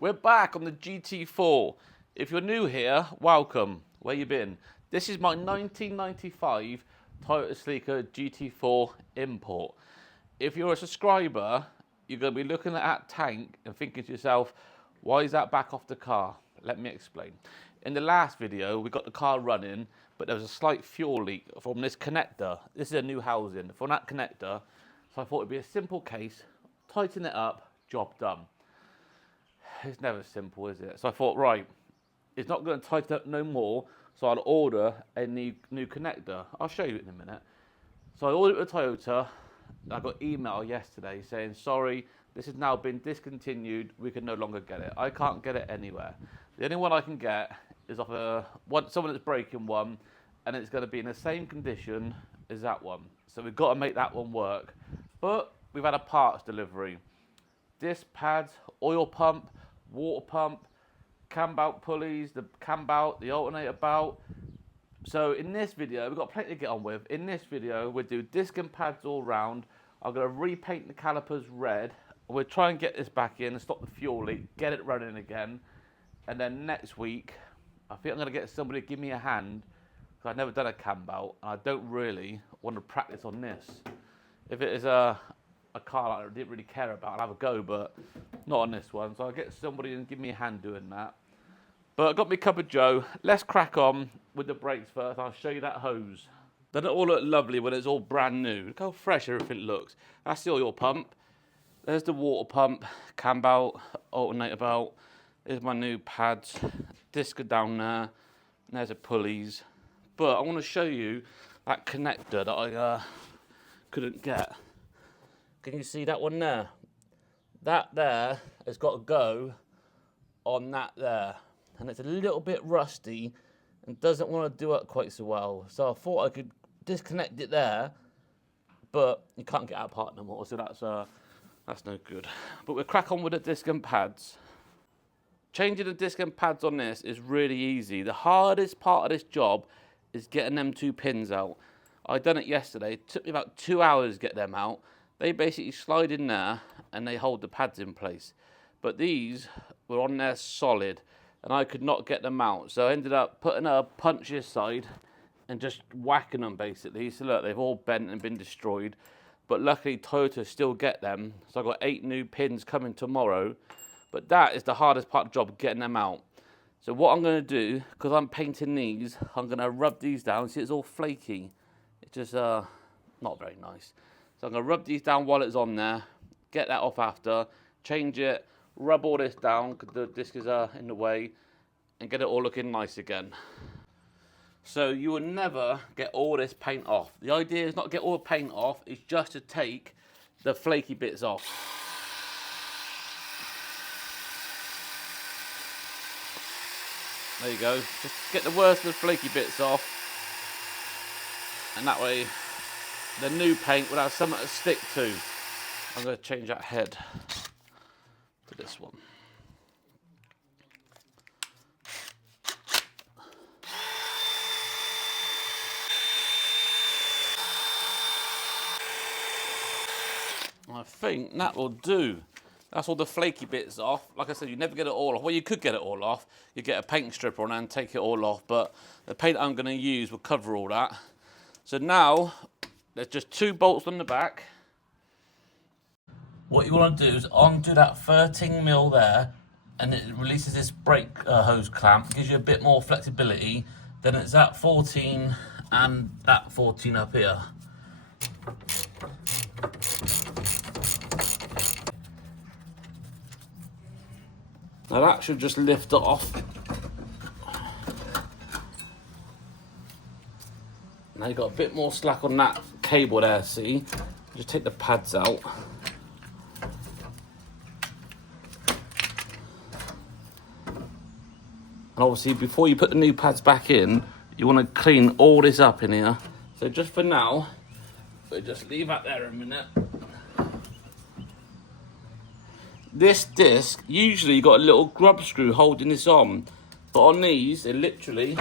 We're back on the GT4. If you're new here, welcome. Where you been? This is my 1995 Toyota Celica GT4 import. If you're a subscriber, you're going to be looking at that tank and thinking to yourself, why is that back off the car? Let me explain. In the last video, we got the car running, but there was a slight fuel leak from this connector. This is a new housing from that connector. So I thought it'd be a simple case, tighten it up, job done. It's never simple, is it? So I thought, right, it's not going to tighten up no more, so I'll order a new connector. I'll show you in a minute. So I ordered it with Toyota. I got email yesterday saying, sorry, this has now been discontinued. We can no longer get it. I can't get it anywhere. The only one I can get is off someone that's breaking one, and it's going to be in the same condition as that one. So we've got to make that one work. But we've had a parts delivery. Disc pads, oil pump, water pump, cam belt pulleys, the cam belt, the alternator belt. So in this video, we've got plenty to get on with. In this video, we'll do disc and pads all round. I'm going to repaint the calipers red. We'll try and get this back in and stop the fuel leak, get it running again. And then next week, I think I'm going to get somebody to give me a hand, because I've never done a cam belt, and I don't really want to practice on this. If it is a car that I didn't really care about, I'll have a go, but not on this one. So I'll get somebody and give me a hand doing that. But I got me a cup of joe. Let's crack on with the brakes first. I'll show you that hose. Doesn't it all look lovely when it's all brand new? Look how fresh everything looks. That's the oil pump. There's the water pump, cam belt, alternator belt. There's my new pads. Disc are down there. And there's the pulleys. But I want to show you that connector that I couldn't get. Can you see that one there? That there has got to go on that there. And it's a little bit rusty and doesn't want to do it quite so well. So I thought I could disconnect it there, but you can't get out part no more, so that's no good. But we'll crack on with the disc and pads. Changing the disc and pads on this is really easy. The hardest part of this job is getting them two pins out. I done it yesterday. It took me about 2 hours to get them out. They basically slide in there and they hold the pads in place. But these were on there solid and I could not get them out. So I ended up putting a punch this side and just whacking them basically. So look, they've all bent and been destroyed. But luckily Toyota still get them. So I've got 8 new pins coming tomorrow. But that is the hardest part of the job, getting them out. So what I'm going to do, because I'm painting these, I'm going to rub these down. See, it's all flaky. It's just not very nice. So I'm going to rub these down while it's on there, get that off after, change it, rub all this down because the disc is in the way, and get it all looking nice again. So you will never get all this paint off. The idea is not to get all the paint off, it's just to take the flaky bits off. There you go, just get the worst of the flaky bits off, and that way the new paint will have something to stick to. I'm going to change that head to this one. I think that will do. That's all the flaky bits off. Like I said, you never get it all off. Well, you could get it all off. You get a paint stripper on and take it all off, but the paint I'm going to use will cover all that. So now, there's just 2 bolts on the back. What you want to do is undo that 13mm there, and it releases this brake hose clamp, gives you a bit more flexibility. Then it's that 14 and that 14 up here. Now that should just lift it off. Now you've got a bit more slack on that cable there, see? Just take the pads out. And obviously before you put the new pads back in, you want to clean all this up in here. So just for now, we'll just leave that there a minute. This disc, usually you've got a little grub screw holding this on, but on these, they literally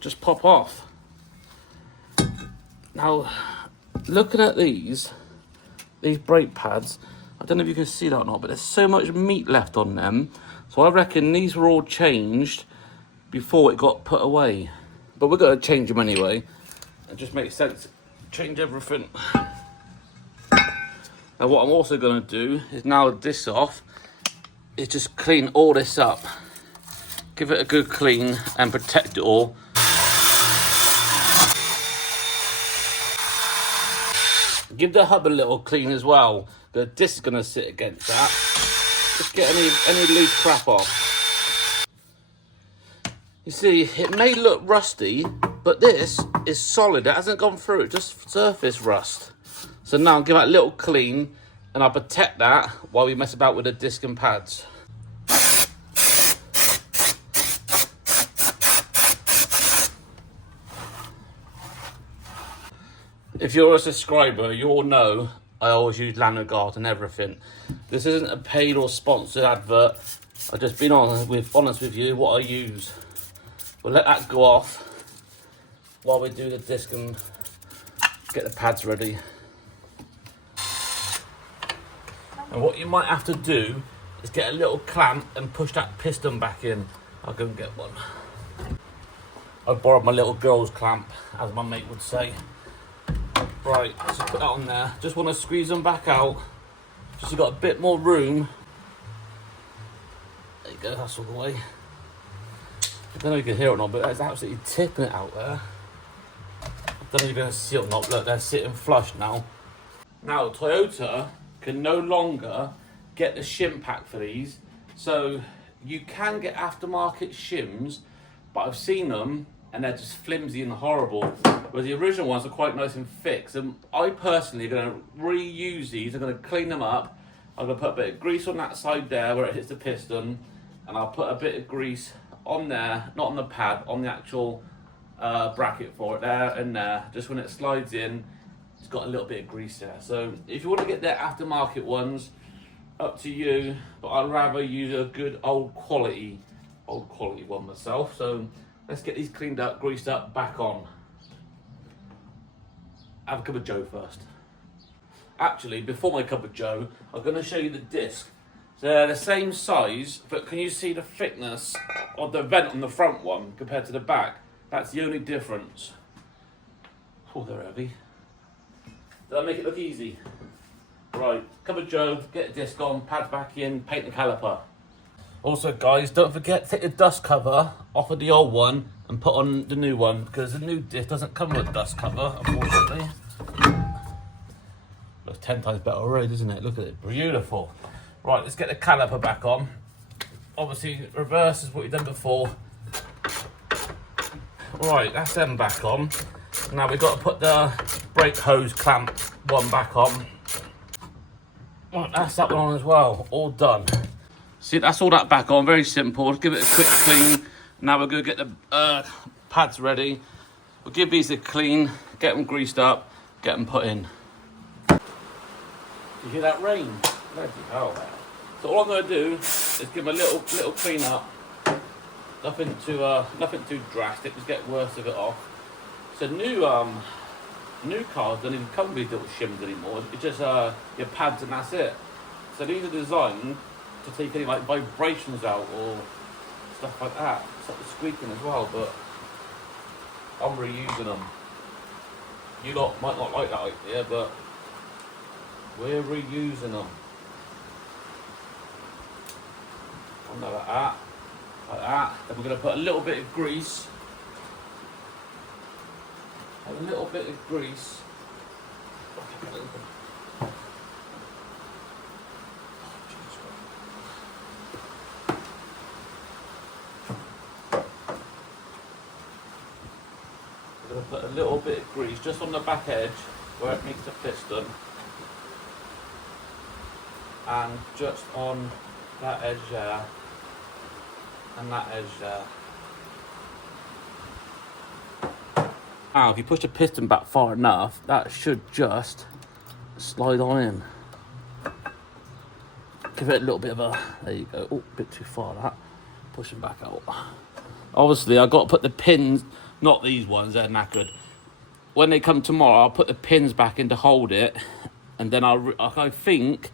just pop off. Now, looking at these brake pads, I don't know if you can see that or not, but there's so much meat left on them. So I reckon these were all changed before it got put away. But we're going to change them anyway. It just makes sense to change everything. Now what I'm also going to do is, now this off, is just clean all this up. Give it a good clean and protect it all. Give the hub a little clean as well. The disc is going to sit against that. Just get any loose crap off. You see, it may look rusty, but this is solid. It hasn't gone through, just surface rust. So now I'll give that a little clean, and I'll protect that while we mess about with the disc and pads. If you're a subscriber, you all know I always use Lanogard and everything. This isn't a paid or sponsored advert. I've just been honest with you what I use. We'll let that go off while we do the disc and get the pads ready. And what you might have to do is get a little clamp and push that piston back in. I'll go and get one. I borrowed my little girl's clamp, as my mate would say. Right, let's just put that on there. Just want to squeeze them back out, just so you've got a bit more room. There you go, that's all the way. I don't know if you can hear it or not, but it's absolutely tipping it out there. I don't know if you're going to see it or not. Look, they're sitting flush now. Now, Toyota can no longer get the shim pack for these. So you can get aftermarket shims, but I've seen them and they're just flimsy and horrible. Whereas the original ones are quite nice and fixed. And I personally are going to reuse these. I'm going to clean them up. I'm going to put a bit of grease on that side there where it hits the piston. And I'll put a bit of grease on there, not on the pad, on the actual bracket for it there and there. Just when it slides in, it's got a little bit of grease there. So if you want to get their aftermarket ones, up to you. But I'd rather use a good old quality one myself. So let's get these cleaned up, greased up, back on. Have a cup of joe first. Actually, before my cup of joe, I'm going to show you the disc. So they're the same size, but can you see the thickness of the vent on the front one compared to the back? That's the only difference. Oh, they're heavy. Did I make it look easy? Right, cup of joe, get the disc on, pads back in, paint the caliper. Also guys, don't forget to take the dust cover off of the old one and put on the new one, because the new disc doesn't come with a dust cover, unfortunately. Looks 10 times better already, doesn't it? Look at it, beautiful. Right, let's get the caliper back on. Obviously, reverse is what we've done before. Right, that's them back on. Now we've got to put the brake hose clamp one back on. Right, that's that one on as well, all done. See, that's all that back on, very simple. Let's give it a quick clean. Now we're going to get the pads ready. We'll give these a clean, get them greased up, get them put in. You hear that rain? Bloody hell. So all I'm going to do is give them a little clean up. Nothing too drastic, just get worse of it off. So new cars don't even come with little shims anymore. It's just your pads and that's it. So these are designed to take any like vibrations out or stuff like that. Stop the squeaking as well, but I'm reusing them. You lot might not like that idea, but we're reusing them. Like that. Like that. Then we're going to put a little bit of grease. A little bit of grease. We're going to put a little bit of grease just on the back edge where it meets the piston. And just on that edge there. And that edge there. Now, if you push the piston back far enough, that should just slide on in. Give it a little bit of a, there you go, oh, a bit too far that. Pushing back out. Obviously, I've got to put the pins, not these ones, they're knackered. when they come tomorrow, I'll put the pins back in to hold it, and then I think,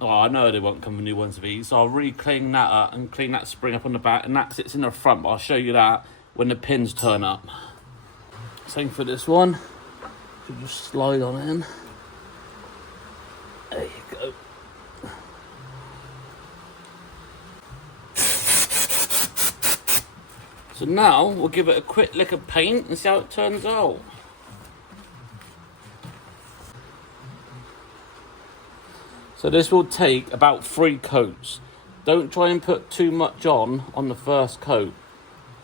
oh, I know they won't come with new ones of these, so I'll re-clean that up and clean that spring up on the back, and that sits in the front, but I'll show you that when the pins turn up. Same for this one. You just slide on in. There you go. So now we'll give it a quick lick of paint and see how it turns out. So this will take about 3 coats. Don't try and put too much on the first coat.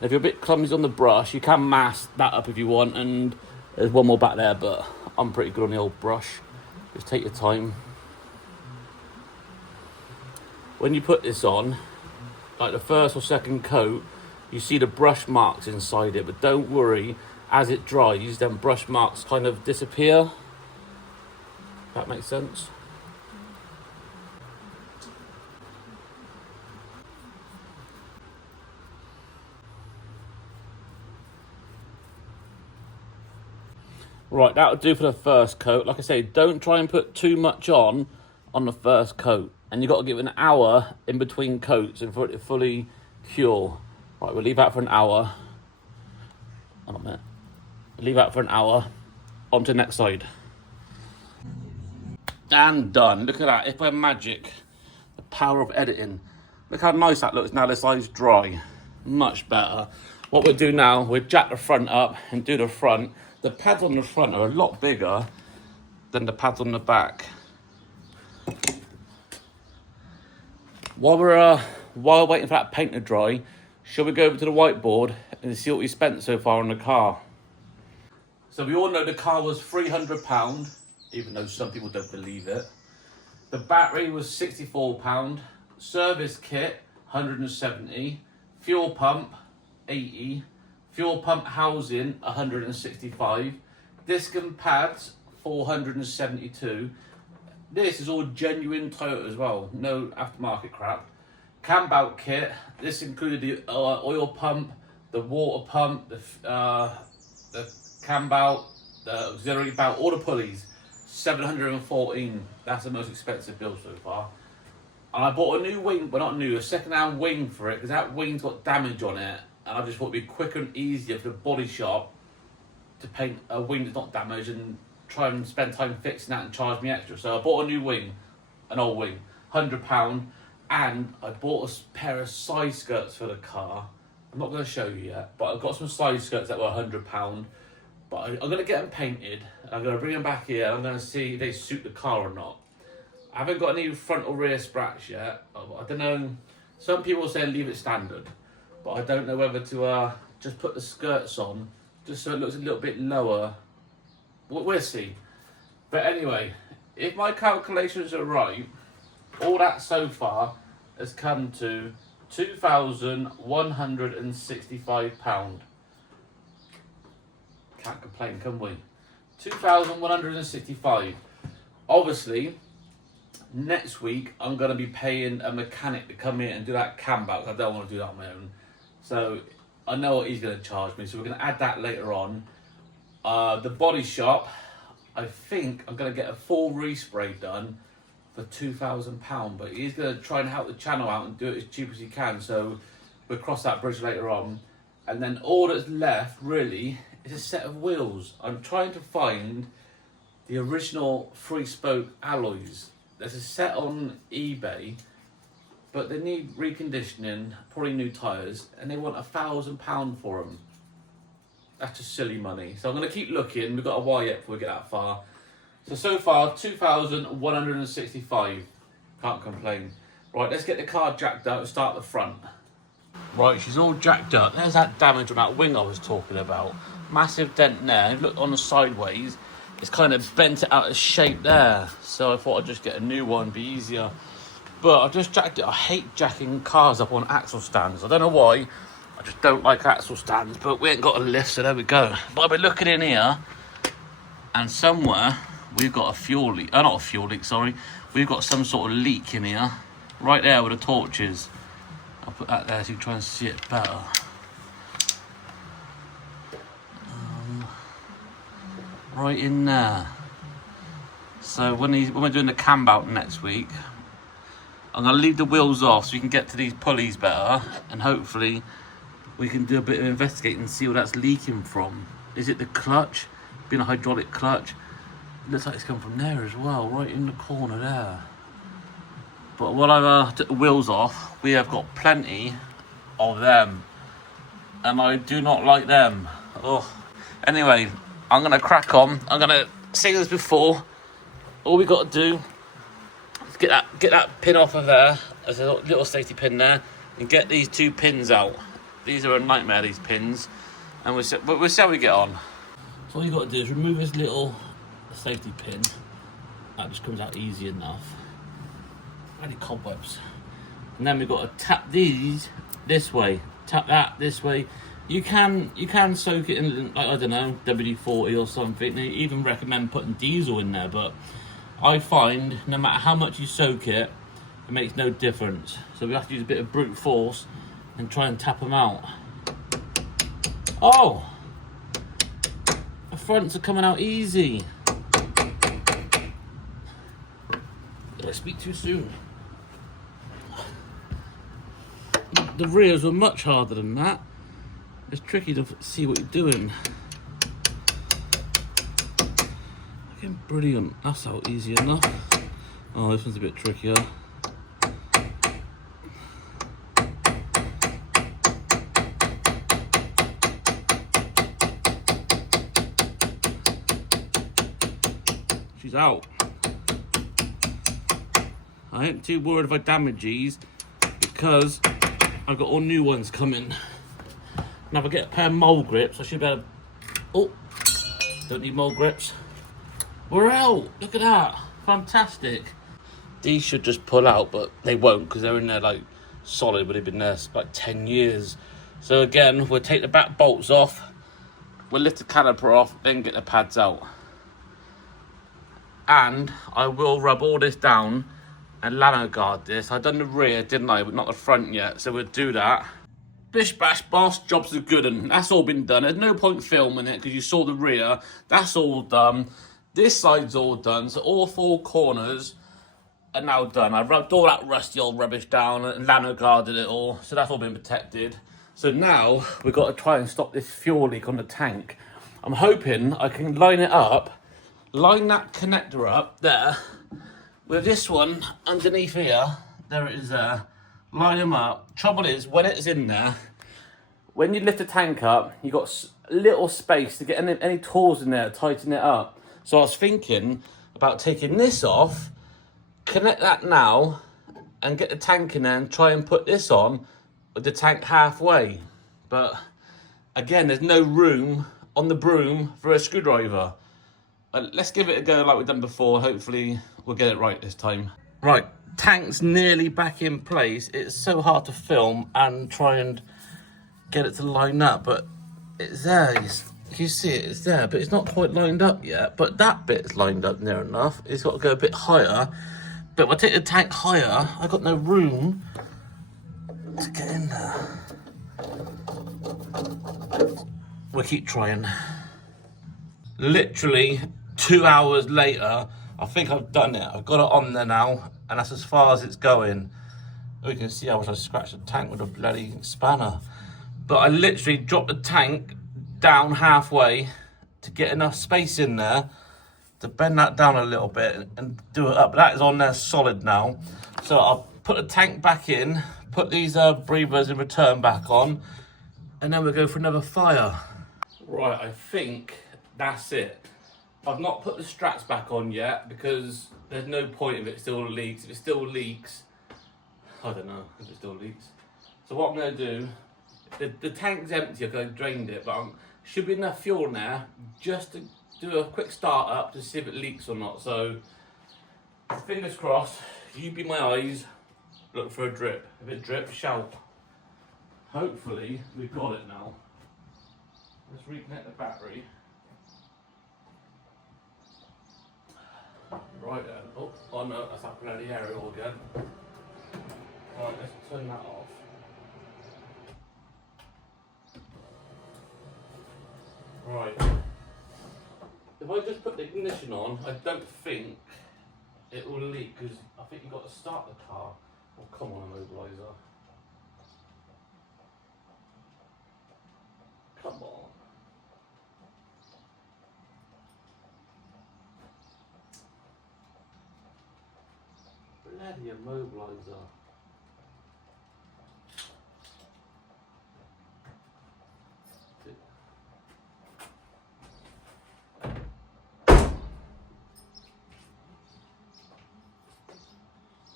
If you're a bit clumsy on the brush, you can mask that up if you want, and there's one more back there, but I'm pretty good on the old brush. Just take your time. When you put this on, like the first or second coat, you see the brush marks inside it, but don't worry, as it dries, then brush marks kind of disappear. That makes sense. Right, that'll do for the first coat. Like I say, don't try and put too much on the first coat. And you've got to give it an hour in between coats and for it to fully cure. Right, we'll leave that for an hour. Hold on a minute. Leave that for an hour. On to the next side. And done. Look at that. If by magic, the power of editing. Look how nice that looks now the side's dry. Much better. What we'll do now, we'll jack the front up and do the front. The pads on the front are a lot bigger than the pads on the back. While we're waiting for that paint to dry, shall we go over to the whiteboard and see what we spent so far on the car? So we all know the car was £300, even though some people don't believe it. The battery was £64, service kit 170, fuel pump 80, fuel pump housing 165, disc and pads 472. This is all genuine Toyota as well, no aftermarket crap. Cam belt kit, this included the oil pump, the water pump, the cam belt, the auxiliary belt, all the pulleys, 714. That's the most expensive bill so far. And I bought a new wing, well not new, a second-hand wing for it, because that wing's got damage on it. And I just thought it'd be quicker and easier for the body shop to paint a wing that's not damaged and try and spend time fixing that and charge me extra. So I bought a new wing, an old wing, £100, and I bought a pair of side skirts for the car. I'm not going to show you yet, but I've got some side skirts that were £100. But I'm going to get them painted. I'm going to bring them back here. I'm going to see if they suit the car or not. I haven't got any front or rear sprats yet. I don't know. Some people say leave it standard, but I don't know whether to just put the skirts on just so it looks a little bit lower. We'll see. But anyway, if my calculations are right, all that so far has come to £2,165. Can't complain, can we? £2,165. Obviously, next week I'm going to be paying a mechanic to come in and do that cam belt. I don't want to do that on my own. So I know what he's going to charge me. So we're going to add that later on. The body shop, I think I'm going to get a full respray done for £2,000, but he's going to try and help the channel out and do it as cheap as he can, so we'll cross that bridge later on. And then all that's left really is a set of wheels. I'm trying to find the original 3-spoke alloys. There's a set on eBay, but they need reconditioning, probably new tyres, and they want £1,000 for them. That's just silly money. So I'm going to keep looking. We've got a while yet before we get that far. So far, £2,165. Can't complain. Right, let's get the car jacked up and start the front. Right, she's all jacked up. There's that damage on that wing I was talking about. Massive dent there. Look on the sideways. It's kind of bent it out of shape there. So I thought I'd just get a new one, be easier. But I just jacked it. I hate jacking cars up on axle stands. I don't know why. I just don't like axle stands, but we ain't got a lift, so there we go. But I'll be looking in here, and somewhere we've got a fuel leak. Not a fuel leak, sorry. We've got some sort of leak in here, right there where the torch is. I'll put that there so you can try and see it better. right in there. So when we're doing the cam out next week, I'm going to leave the wheels off so we can get to these pulleys better, and hopefully we can do a bit of investigating and see where that's leaking from. Is it the clutch? Being a hydraulic clutch? It looks like it's come from there as well, right in the corner there. But while I took the wheels off, we have got plenty of them, and I do not like them. Oh. Anyway, I'm going to crack on. I'm going to say this before. All we got to do is get that pin off of there. There's a little safety pin there, and get these 2 pins out. These are a nightmare, these pins, and we'll see how we get on. So all you got to do is remove this little safety pin. That just comes out easy enough. Any cobwebs, and then we've got to tap these this way. Tap that this way. You can soak it in, like, I don't know, WD-40 or something. They even recommend putting diesel in there, but I find no matter how much you soak it, it makes no difference. So we have to use a bit of brute force and try and tap them out. Oh! The fronts are coming out easy. Did I speak too soon? The rears were much harder than that. It's tricky to see what you're doing. Again, brilliant. That's out easy enough. Oh, this one's a bit trickier. She's out. I ain't too worried if I damage these, because I've got all new ones coming. Now if I get a pair of mole grips, I should be able to... Oh, don't need mole grips. We're out, look at that, fantastic. These should just pull out, but they won't, because they're in there like solid, but they've been there for like 10 years. So again, we'll take the back bolts off, we'll lift the caliper off, then get the pads out. And I will rub all this down and lano guard this. I've done the rear, didn't I? But not the front yet, so we'll do that. Bish bash boss, job's a good one. That's all been done. There's no point filming it because you saw the rear. That's all done. This side's all done, so all 4 corners are now done. I rubbed all that rusty old rubbish down and lano guarded it all, so that's all been protected. So now we've got to try and stop this fuel leak on the tank. I'm hoping I can line it up, line that connector up there, with this one underneath here. There it is there. Line them up. Trouble is, when it's in there, when you lift the tank up, you've got a little space to get any tools in there to tighten it up. So I was thinking about taking this off, connect that now, and get the tank in there and try and put this on with the tank halfway. But again, there's no room on the broom for a screwdriver. Let's give it a go like we've done before. Hopefully we'll get it right this time. Right, tank's nearly back in place. It's so hard to film and try and get it to line up, but it's there. You see it, it's there, but it's not quite lined up yet. But that bit's lined up near enough. It's got to go a bit higher. But if I take the tank higher, I've got no room to get in there. We'll keep trying. Literally 2 hours later, I think I've done it. I've got it on there now, and that's as far as it's going. You can see how much I scratched the tank with a bloody spanner. But I literally dropped the tank down halfway to get enough space in there to bend that down a little bit and do it up. That is on there solid now. So I'll put the tank back in, put these breathers in return back on, and then we'll go for another fire. Right, I think that's it. I've not put the straps back on yet because there's no point if it still leaks. If it still leaks, I don't know if it still leaks. So what I'm going to do, the tank's empty, I've drained it, but should be enough fuel in there just to do a quick start up to see if it leaks or not. So fingers crossed, you be my eyes, look for a drip. If it drips, shout. Hopefully we've got it now. Let's reconnect the battery. Right then. Oh no, that's happening at the aerial again. Right, let's turn that off. Right. If I just put the ignition on, I don't think it will leak, because I think you've got to start the car. Oh, come on, immobiliser. Come on. Bloody immobiliser.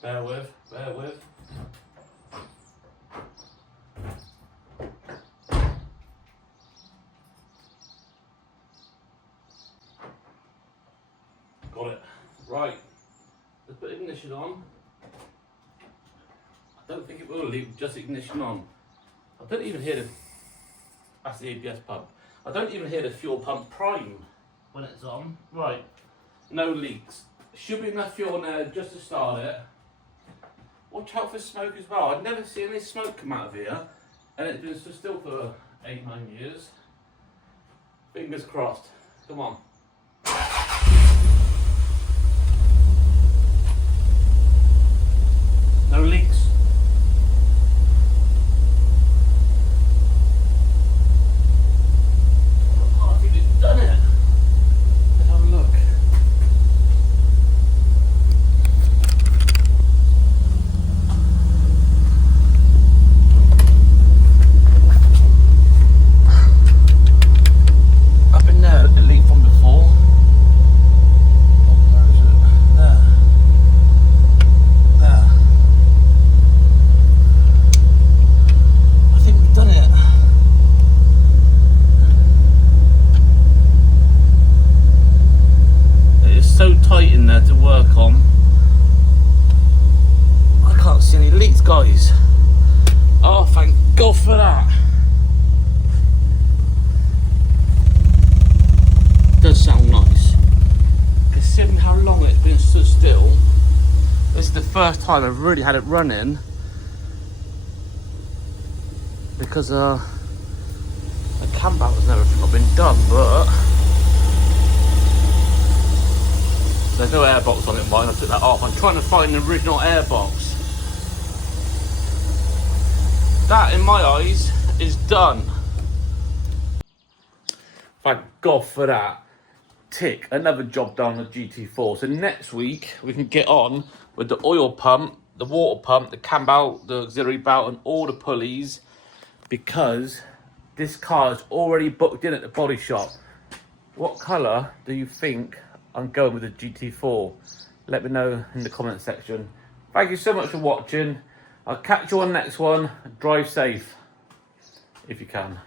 Bear with, bear with. Got it. Right. Let's put ignition on. I don't think it will leave just ignition on. I don't even hear the, that's the ABS pump. I don't even hear the fuel pump prime when it's on. Right. No leaks. Should be enough fuel in there just to start it. Watch out for smoke as well. I've never seen any smoke come out of here, and it's been stood still for 8-9 years. Fingers crossed. Come on. No leaks. Oh, I think it's done it. Let's have a look. So tight in there to work on. I can't see any leaks, guys. Oh, thank God for that. Does sound nice. Considering how long it's been stood still, this is the first time I've really had it running, because the cam belt has never been done, but there's no airbox on it, mine. I took that off. I'm trying to find the original airbox. That, in my eyes, is done. Thank God for that. Tick, another job done on the GT4. So next week, we can get on with the oil pump, the water pump, the cam belt, the auxiliary belt, and all the pulleys, because this car is already booked in at the body shop. What colour do you think I'm going with the GT4? Let me know in the comment section. Thank you so much for watching. I'll catch you on the next one. Drive safe if you can.